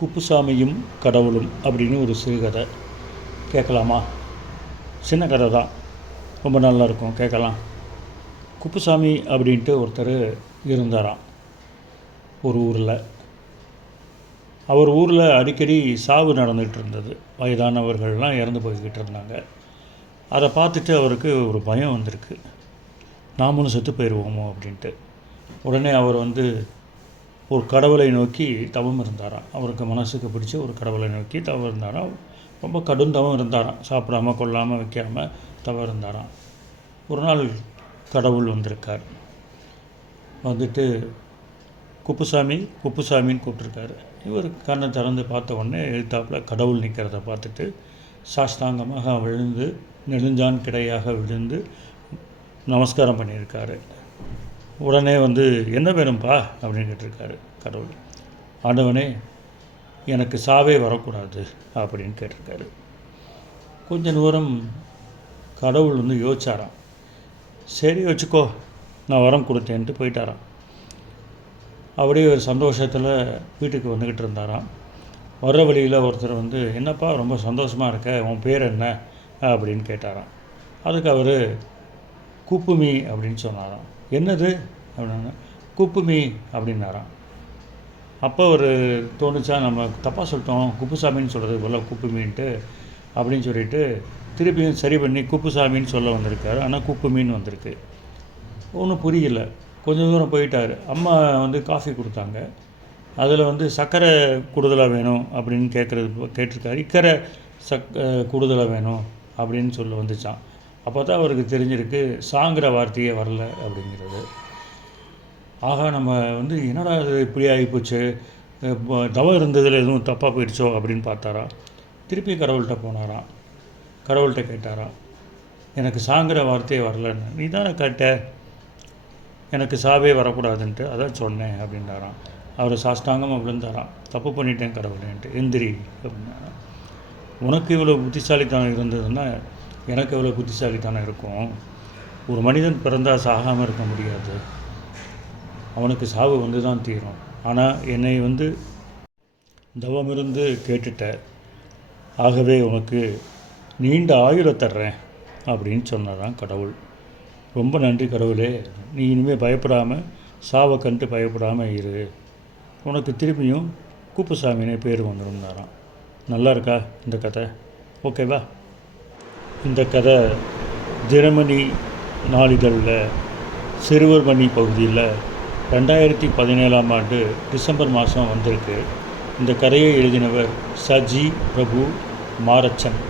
குப்புசாமியும் கடவுளும் அப்படின்னு ஒரு சிறுகதை கேட்கலாமா? சின்ன கதை தான், ரொம்ப நல்லாயிருக்கும், கேட்கலாம். குப்புசாமி அப்படின்ட்டு ஒருத்தர் இருந்தாராம் ஒரு ஊரில். அவர் ஊரில் அடிக்கடி சாவு நடந்துகிட்டு இருந்தது. வயதானவர்கள்லாம் இறந்து போய்கிட்டு இருந்தாங்க. அதை பார்த்துட்டு அவருக்கு ஒரு பயம் வந்திருக்கு, நாமளும் செத்து போயிடுவோமோ அப்படின்ட்டு. உடனே அவர் ஒரு கடவுளை நோக்கி தவம் இருந்தாராம். அவருக்கு மனசுக்கு பிடிச்ச ஒரு கடவுளை நோக்கி தவம் இருந்தாராம். ரொம்ப கடும் தவம் இருந்தாராம். சாப்பிடாமல் கொள்ளாமல் வைக்காமல் தவம் இருந்தாராம். ஒரு நாள் கடவுள் வந்திருக்கார். வந்துட்டு குப்புசாமின்னு கூப்பிட்ருக்காரு. இவர் கண்ணை திறந்து பார்த்த உடனே எழுத்தாப்பில் கடவுள் நிற்கிறத பார்த்துட்டு சாஷ்டாங்கமாக விழுந்து நெடுஞ்சான் கிடையாக விழுந்து நமஸ்காரம் பண்ணியிருக்காரு. உடனே என்ன வேணும்ப்பா அப்படின்னு கேட்டிருக்காரு கடவுள். ஆண்டவனே, எனக்கு சாவே வரக்கூடாது அப்படின்னு கேட்டிருக்காரு. கொஞ்ச தூரம் கடவுள் யோசிச்சாராம். சரி வச்சுக்கோ, நான் வரம் கொடுத்தேன்ட்டு போயிட்டாராம். அப்படியே ஒரு சந்தோஷத்தில் வீட்டுக்கு வந்துக்கிட்டு இருந்தாராம். வர்ற வழியில் ஒருத்தர் என்னப்பா ரொம்ப சந்தோஷமாக இருக்க, உன் பேர் என்ன அப்படின்னு கேட்டாராம். அதுக்கு அவர் குப்புமி அப்படின்னு சொன்னாராம். என்னது அப்படின்னா குப்புமி அப்படின்னாராம். அப்போ ஒரு தோணுச்சா, நம்ம தப்பாக சொல்லிட்டோம், குப்புசாமின்னு சொல்கிறது போல் குப்புமீன்ட்டு அப்படின்னு சொல்லிட்டு திருப்பியும் சரி பண்ணி குப்புசாமின்னு சொல்ல வந்திருக்காரு. ஆனால் குப்புமீன் வந்திருக்கு. ஒன்றும் புரியல. கொஞ்சம் தூரம் போயிட்டார். அம்மா காஃபி கொடுத்தாங்க. அதில் சர்க்கரை கூடுதலாக வேணும் அப்படின்னு கேட்டிருக்காரு. இக்கரை கூடுதலாக வேணும் அப்படின்னு சொல்ல வந்துச்சான். அப்போ தான் அவருக்கு தெரிஞ்சிருக்கு சாங்கிற வார்த்தையே வரல அப்படிங்கிறது. ஆகா, நம்ம என்னடா அது இப்படி ஆகிப்போச்சு, தவம் இருந்ததில் எதுவும் தப்பாக போயிடுச்சோ அப்படின்னு பார்த்தாரா. திருப்பி கடவுள்கிட்ட போனாராம். கடவுள்கிட்ட கேட்டாராம், எனக்கு சாங்கிற வார்த்தையே வரலன்னு. நீ தானே கேட்ட எனக்கு சாவே வரக்கூடாதுன்ட்டு, அதான் சொன்னேன் அப்படின்றாராம். அவர் சாஷ்டாங்கமாக விழுந்தாராம். தப்பு பண்ணிட்டேன் கடவுளேன்ட்டு. எந்திரி அப்படின்னாராம். உனக்கு இவ்வளோ புத்திசாலித்தனம் இருந்ததுன்னா எனக்கு எவ்வளோ புத்திசாலித்தனம் இருக்கும். ஒரு மனிதன் பிறந்தால் சாகாமல் இருக்க முடியாது, அவனுக்கு சாவு தான் தீரும். ஆனால் என்னை தவமிருந்து கேட்டுட்ட, ஆகவே உனக்கு நீண்ட ஆயுளை தர்றேன் அப்படின்னு சொன்னாராம் கடவுள். ரொம்ப நன்றி கடவுளே, நீ இனிமேல் பயப்படாமல், சாவை கண்டு பயப்படாமல் இரு, உனக்கு திரும்பியும் குப்புசாமினே பேர் வந்துருந்தாராம். நல்லா இருக்கா இந்த கதை? ஓகேவா? இந்த கதை தினமணி நாளிதழில் சிறுவர்மணி பகுதியில் 2017ஆம் ஆண்டு டிசம்பர் மாதம் வந்திருக்கு. இந்த கதையை எழுதினவர் சஜி பிரபு மாரச்சன்.